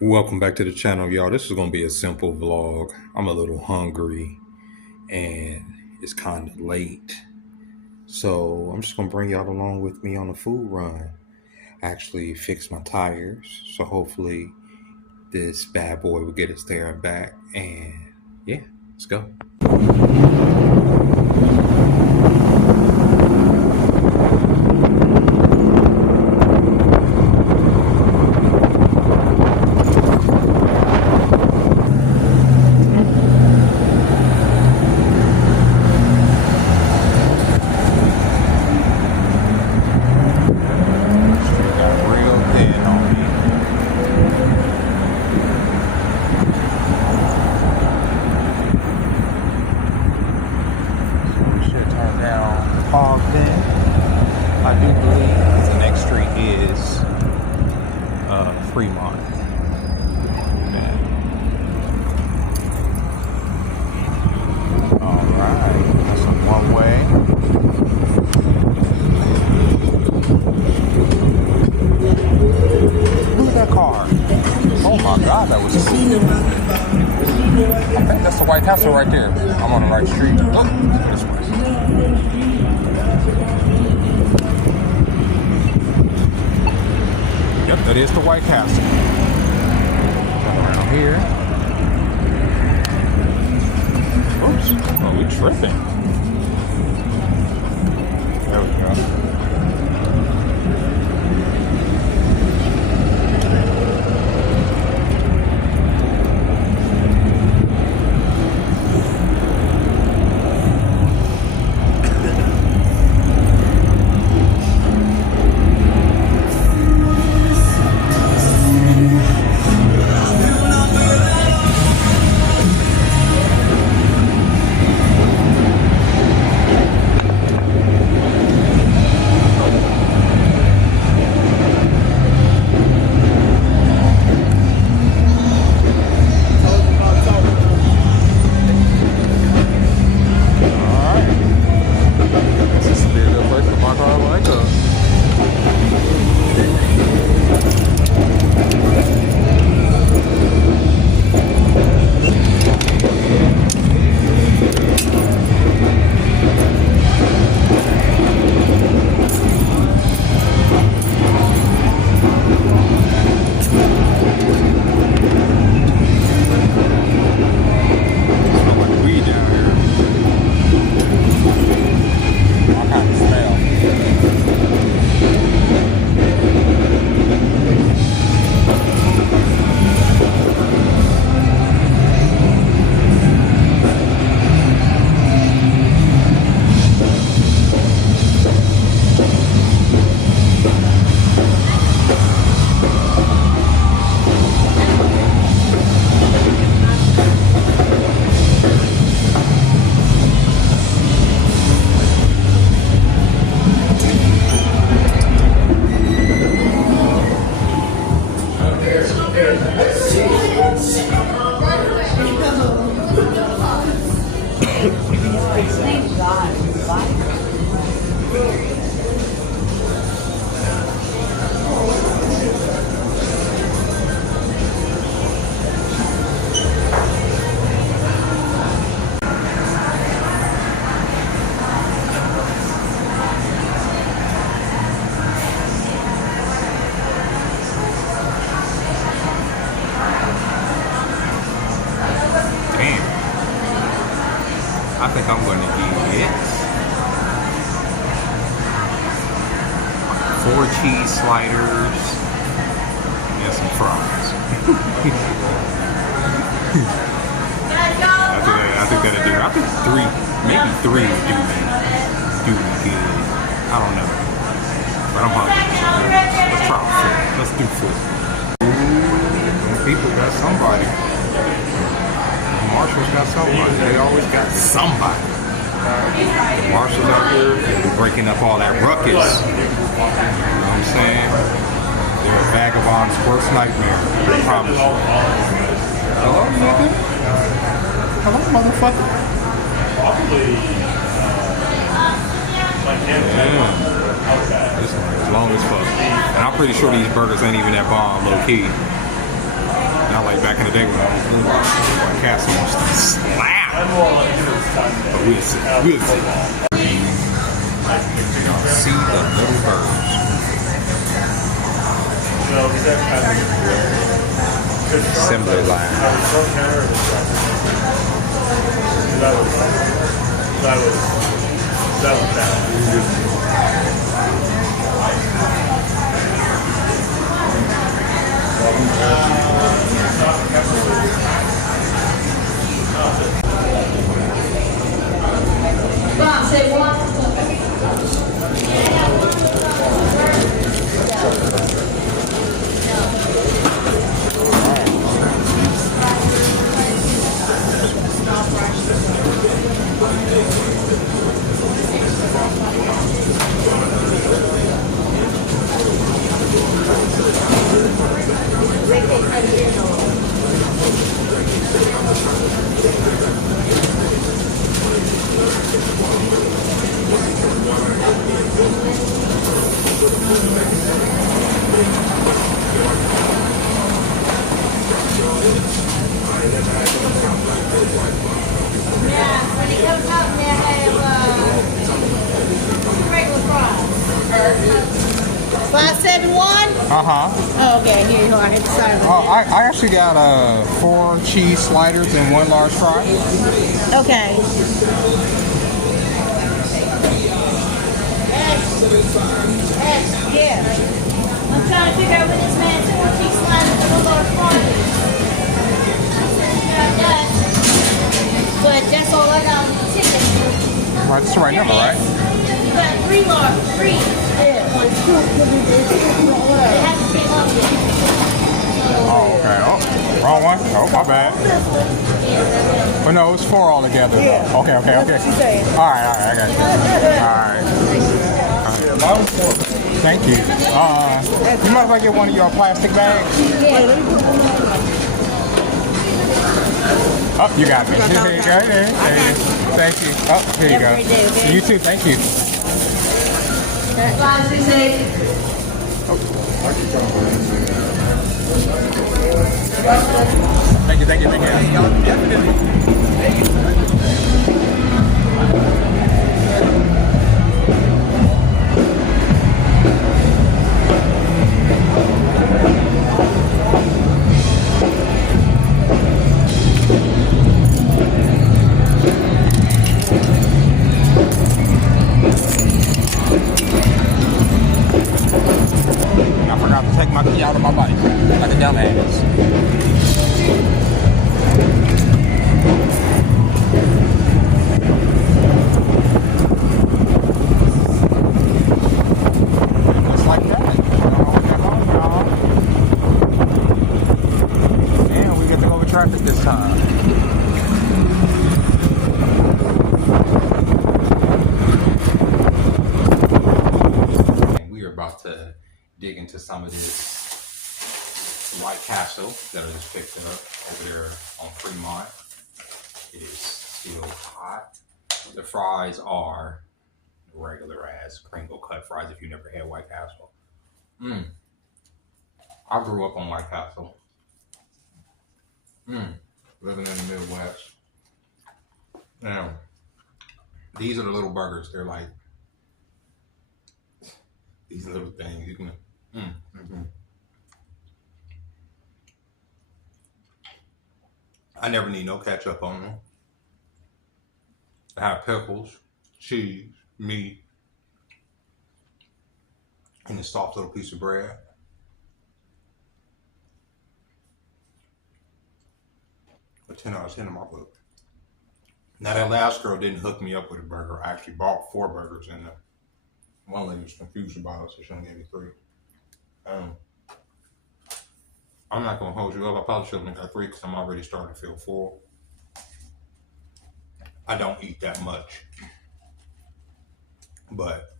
Welcome back to the channel, y'all. This is going to be a simple vlog. I'm a little hungry and it's kind of late. So I'm just going to bring y'all along with me on a food run. I actually fixed my tires. So hopefully this bad boy will get us there and back. And yeah, let's go. Got real thin on me. We should turn down Ogden. I do believe the next street is Fremont. Alright, that's a one way. Look at that car. Oh my god, that was cool. I think that's the White Castle right there. I'm on the right street. Oh, this way. Yep, that is the White Castle. Turn around here. Oops. Oh, we tripping. There we go. This would be a good place for my car like us. Smell like weed down here. All kind of smell. Thank God. Damn. I think I'm going to get 4 cheese sliders and some fries. I think that'll do. I think maybe three would do me good. I don't know, but I'm hungry. So let's try 4. Let's do 4. Them people got somebody. Marshall's got somebody. They always got somebody. The marshals out here, they're breaking up all that ruckus. You know what I'm saying? They're a vagabond's worst nightmare. I promise you. Hello, nigga? Hello, motherfucker? Yeah. This one is long as fuck. And I'm pretty sure these burgers ain't even that bomb, low key. Not like back in the day when I was doing White Castle was to slap. But we'll see. We'll see. Y'all see the little birds. Assembly line. When it comes out, they have regular fries. 571? Oh, okay, here you are. I hit the side of it. I actually got 4 cheese sliders and 1 large fry. Okay. Yeah. I'm trying to figure out what this man said. 4 cheese sliders and 1 large fry. But that's all I got on the ticket. Right, that's the right number, right? You got 3 large, 3. Yeah. It hasn't came up yet. Oh, okay. Oh, wrong one. Oh, my bad. Oh, no, it was 4 altogether. Yeah. Okay. All right, I got you. All right. Thank you. You mind if I get one of your plastic bags? Yeah. Oh, you got me. Here you go. Thank you. Oh, here you go. Okay? You too. Thank you. 568. Thank I forgot to take my key out of my bike like a dumbass. Just like that. Damn, we get to go with traffic this time. We are about to dig into some of this White Castle that I just picked up over there on Fremont. It is still hot. The fries are regular ass crinkle cut fries if you never had White Castle. I grew up on White Castle. Living in the Midwest. Now, these are the little burgers. They're like these little things. You can. I never need no ketchup on them. I have pickles, cheese, meat, and a soft little piece of bread. A 10 out of 10 in my book. Now that last girl didn't hook me up with a burger. I actually bought 4 burgers and one lady was confused about it, so she only gave me 3. I'm not gonna hold you up. I probably should have got 3 because I'm already starting to feel full. I don't eat that much, but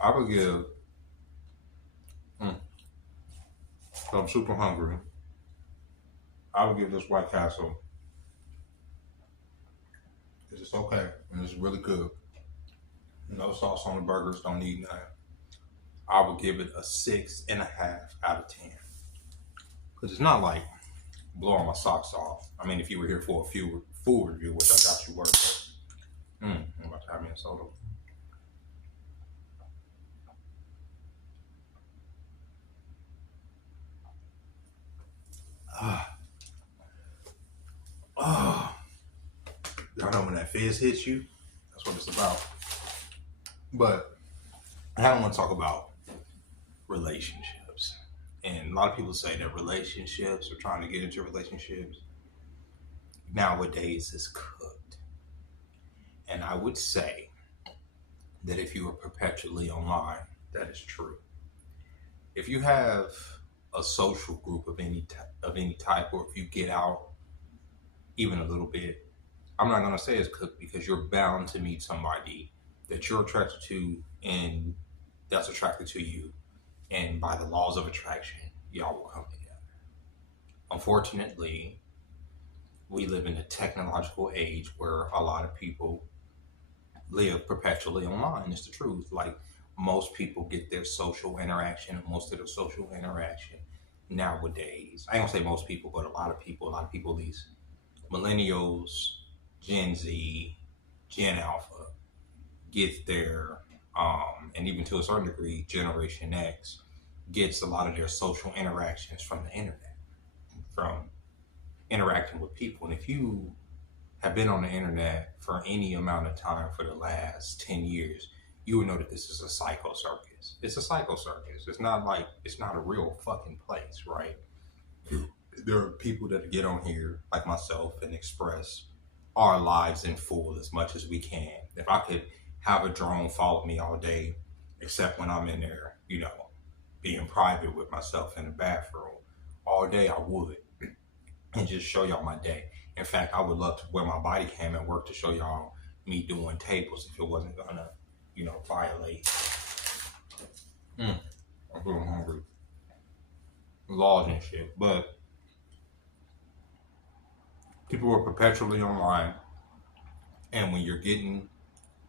I would give. So I'm super hungry. I would give this White Castle. It's okay and it's really good. No sauce on the burgers. Don't need none. I would give it a 6.5 out of 10. Because it's not like blowing my socks off. I mean, if you were here for a few food review, which I got you were, but I'm about to have me a soda. Y'all know when that fizz hits you, that's what it's about. But I don't want to talk about relationships. And a lot of people say that relationships or trying to get into relationships nowadays is cooked. And I would say that if you are perpetually online, that is true. If you have a social group of any type, or if you get out even a little bit, I'm not going to say it's cooked, because you're bound to meet somebody that you're attracted to and that's attracted to you. And by the laws of attraction, y'all will come together. Unfortunately, we live in a technological age where a lot of people live perpetually online. It's the truth. Like, most people get their social interaction, most of their social interaction nowadays. I don't say most people, but a lot of people, these millennials, Gen Z, Gen Alpha, get their, and even to a certain degree, Generation X gets a lot of their social interactions from the internet, from interacting with people. And if you have been on the internet for any amount of time for the last 10 years, you will know that this is a psycho circus. It's a psycho circus. It's not a real fucking place, right? There are people that get on here, like myself, and express our lives in full as much as we can. If I could have a drone follow me all day, except when I'm in there, being private with myself in the bathroom all day, I would, and just show y'all my day. In fact, I would love to wear my body cam at work to show y'all me doing tables if it wasn't gonna, violate. I'm feeling hungry. Laws and shit. But people are perpetually online, and when you're getting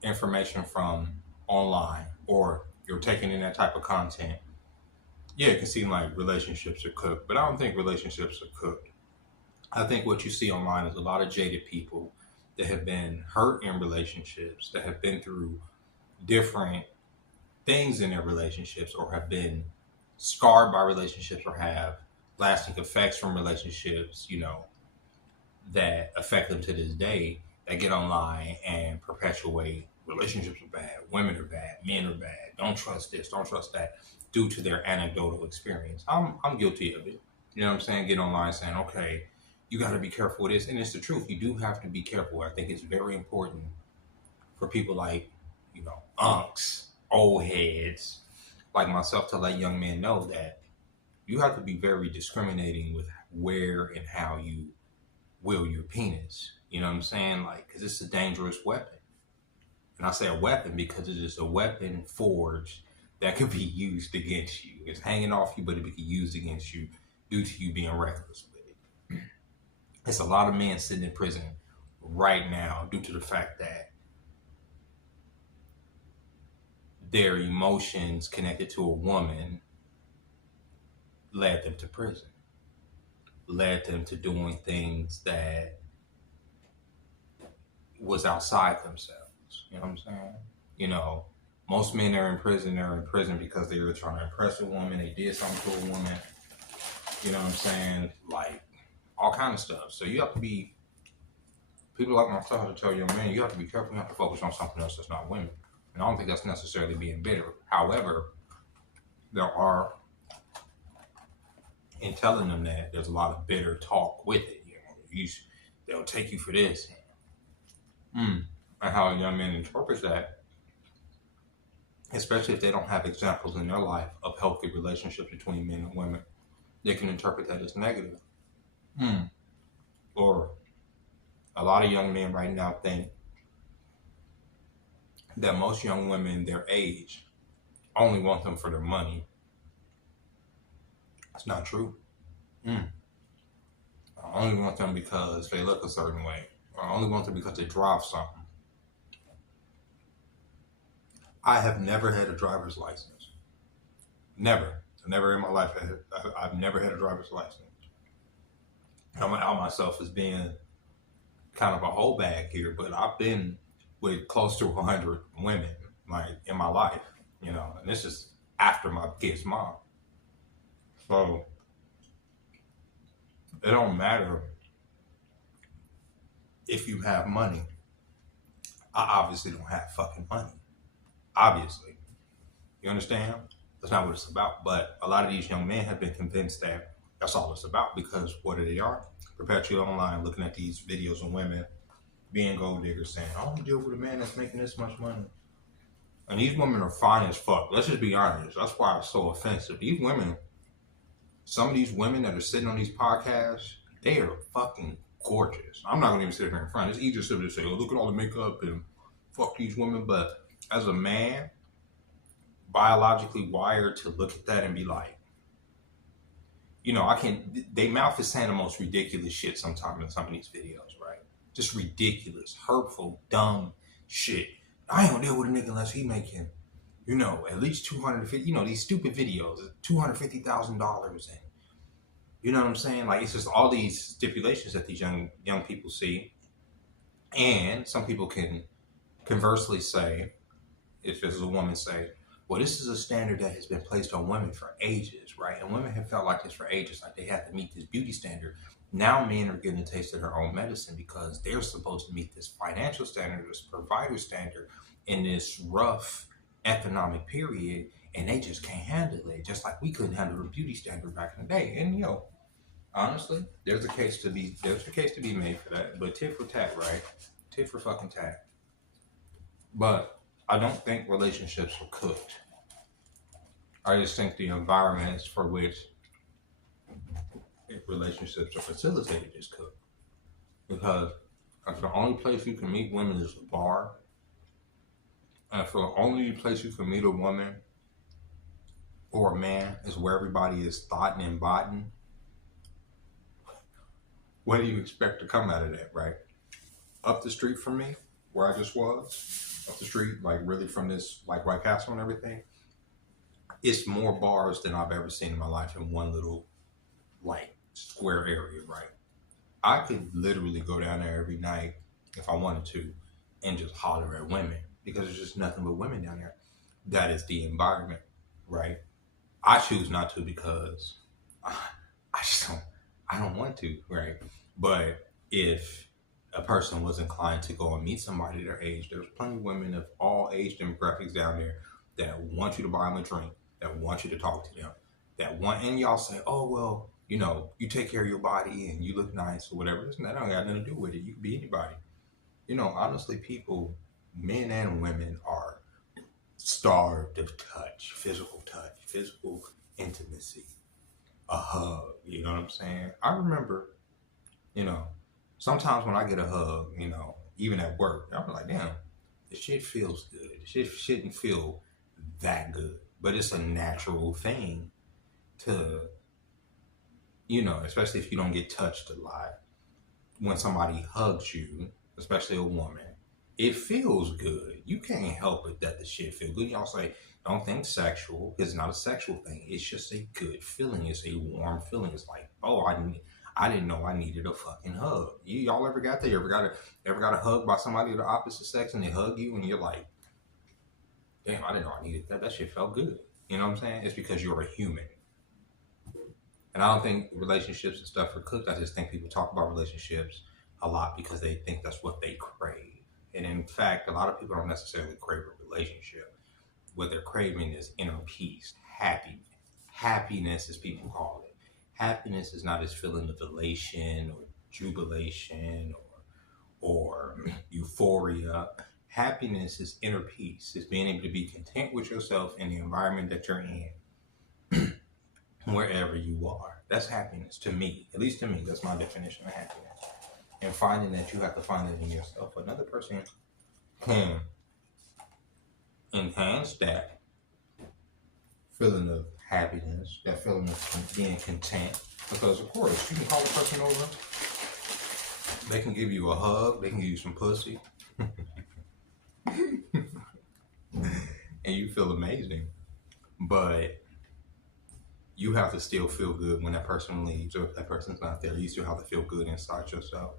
information from online, or you're taking in that type of content, yeah, it can seem like relationships are cooked, but I don't think relationships are cooked. I think what you see online is a lot of jaded people that have been hurt in relationships, that have been through different things in their relationships, or have been scarred by relationships, or have lasting effects from relationships, that affect them to this day, that get online and perpetuate relationships are bad, women are bad, men are bad, don't trust this, don't trust that, due to their anecdotal experience. I'm guilty of it. You know what I'm saying? Get online saying, okay, you got to be careful with this. And it's the truth. You do have to be careful. I think it's very important for people like, unks, old heads, like myself, to let young men know that you have to be very discriminating with where and how you wield your penis. You know what I'm saying? Like, because it's a dangerous weapon. And I say a weapon because it is a weapon forged that could be used against you. It's hanging off you, but it can be used against you due to you being reckless with it. It's a lot of men sitting in prison right now due to the fact that their emotions connected to a woman led them to prison, led them to doing things that was outside themselves. You know what I'm saying? Most men are in prison. They're in prison because they were trying to impress a woman. They did something to a woman. You know what I'm saying? Like, all kind of stuff. So you have to be, people like myself have to tell young men, you have to be careful. You have to focus on something else that's not women. And I don't think that's necessarily being bitter. However, there are, in telling them that, there's a lot of bitter talk with it. They'll take you for this. And how a young man interprets that, especially if they don't have examples in their life of healthy relationships between men and women, they can interpret that as negative. Or a lot of young men right now think that most young women their age only want them for their money. That's not true. I only want them because they look a certain way. I only want them because they drive something. I have never had a driver's license. Never in my life I've never had a driver's license. I'm gonna out myself as being kind of a whole bag here, but I've been with close to 100 women like in my life, you know, and this is after my kid's mom. So it don't matter if you have money. I obviously don't have fucking money. Obviously. You understand? That's not what it's about. But a lot of these young men have been convinced that that's all it's about, because what they are? Perpetually online looking at these videos of women being gold diggers saying, I don't deal with a man that's making this much money. And these women are fine as fuck. Let's just be honest. That's why it's so offensive. These women, some of these women that are sitting on these podcasts, they are fucking gorgeous. I'm not going to even sit here in front. It's easier to say, oh, look at all the makeup and fuck these women. But as a man, biologically wired to look at that and be like, you know, they mouth is saying the most ridiculous shit sometimes in some of these videos, right? Just ridiculous, hurtful, dumb shit. I ain't gonna deal with a nigga unless he making, you know, at least $250, you know, these stupid videos, $250,000, and you know what I'm saying? Like, it's just all these stipulations that these young people see. And some people can conversely say, if there's a woman say, well, this is a standard that has been placed on women for ages, right? And women have felt like this for ages, like they have to meet this beauty standard. Now men are getting a taste of their own medicine because they're supposed to meet this financial standard, this provider standard in this rough economic period, and they just can't handle it, just like we couldn't handle the beauty standard back in the day. And, you know, honestly, there's a case to be made for that. But tit for tat, right? Tit for fucking tat. But I don't think relationships are cooked. I just think the environments for which relationships are facilitated is cooked. Because if the only place you can meet women is a bar, and if the only place you can meet a woman or a man is where everybody is thoughtin' and bottin', what do you expect to come out of that, right? Up the street from me, where I just was, up the street, like really from this, like White Castle and everything, it's more bars than I've ever seen in my life in one little, like, square area, right? I could literally go down there every night if I wanted to and just holler at women, because there's just nothing but women down there. That is the environment, right? I choose not to because I don't want to, right? But if a person was inclined to go and meet somebody their age, there's plenty of women of all age demographics down there that want you to buy them a drink, that want you to talk to them, that want, and y'all say, oh, well, you know, you take care of your body and you look nice or whatever. Listen, that don't got nothing to do with it. You can be anybody. You know, honestly, people, men and women, are starved of touch, physical intimacy, a hug. You know what I'm saying? I remember, you know, sometimes when I get a hug, you know, even at work, I'm like, damn, this shit feels good. This shit shouldn't feel that good. But it's a natural thing to, you know, especially if you don't get touched a lot. When somebody hugs you, especially a woman, it feels good. You can't help it that the shit feel good. Y'all say, don't think sexual. It's not a sexual thing. It's just a good feeling. It's a warm feeling. It's like, oh, I didn't know I needed a fucking hug. Y'all ever got there? You ever got a hug by somebody of the opposite sex and they hug you and you're like, damn, I didn't know I needed that. That shit felt good. You know what I'm saying? It's because you're a human. And I don't think relationships and stuff are cooked. I just think people talk about relationships a lot because they think that's what they crave. And in fact, a lot of people don't necessarily crave a relationship. What they're craving is inner peace, happiness. Happiness, as people call it. Happiness is not this feeling of elation or jubilation or euphoria. Happiness is inner peace. It's being able to be content with yourself in the environment that you're in, wherever you are. That's happiness to me. At least to me, that's my definition of happiness. And finding that you have to find it in yourself. Another person can enhance that feeling of happiness, that feeling of being content. Because, of course, you can call a person over. They can give you a hug. They can give you some pussy. And you feel amazing. But you have to still feel good when that person leaves, or if that person's not there. You still have to feel good inside yourself.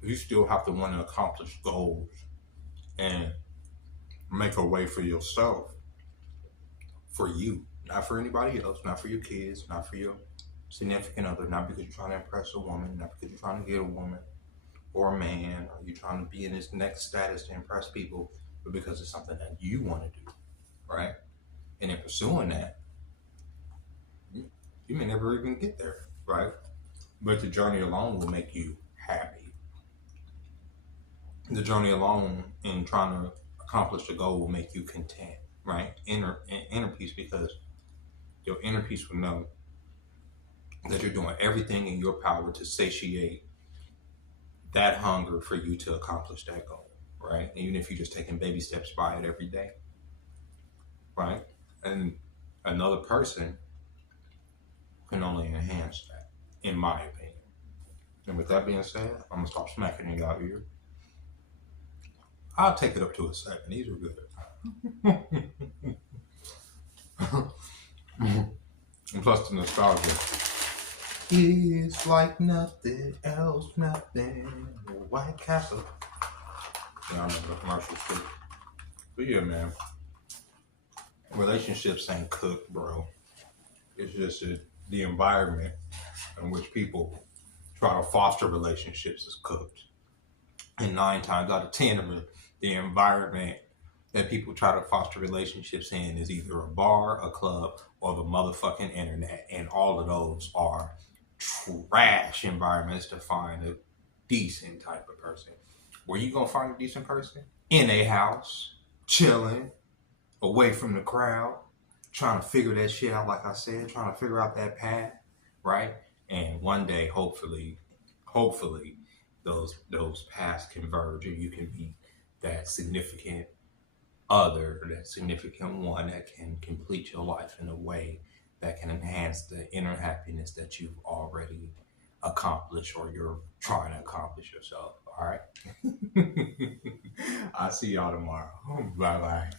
You still have to want to accomplish goals and make a way for yourself, for you, not for anybody else, not for your kids, not for your significant other, not because you're trying to impress a woman, not because you're trying to get a woman or a man, or you're trying to be in this next status to impress people, but because it's something that you want to do, right? And in pursuing that, you may never even get there, right? But the journey alone will make you happy. The journey alone in trying to accomplish the goal will make you content, right? Inner peace, because your inner peace will know that you're doing everything in your power to satiate that hunger for you to accomplish that goal, right? Even if you're just taking baby steps by it every day, right? And another person can only enhance that, in my opinion. And with that being said, I'm gonna stop smacking in y'all ear. I'll take it up to a 7. These are good. And plus the nostalgia. It's like nothing else, nothing. White Castle. Yeah, I remember the commercials too. But yeah, man. Relationships ain't cooked, bro. It's just the environment in which people try to foster relationships is cooked. And 9 times out of 10, the environment that people try to foster relationships in is either a bar, a club, or the motherfucking internet. And all of those are trash environments to find a decent type of person. Where you gonna find a decent person? In a house, chilling, away from the crowd, trying to figure that shit out, like I said, trying to figure out that path, right? And one day, hopefully, those paths converge and you can be that significant other, that significant one that can complete your life in a way that can enhance the inner happiness that you've already accomplished or you're trying to accomplish yourself. All right. I'll see y'all tomorrow. Bye-bye.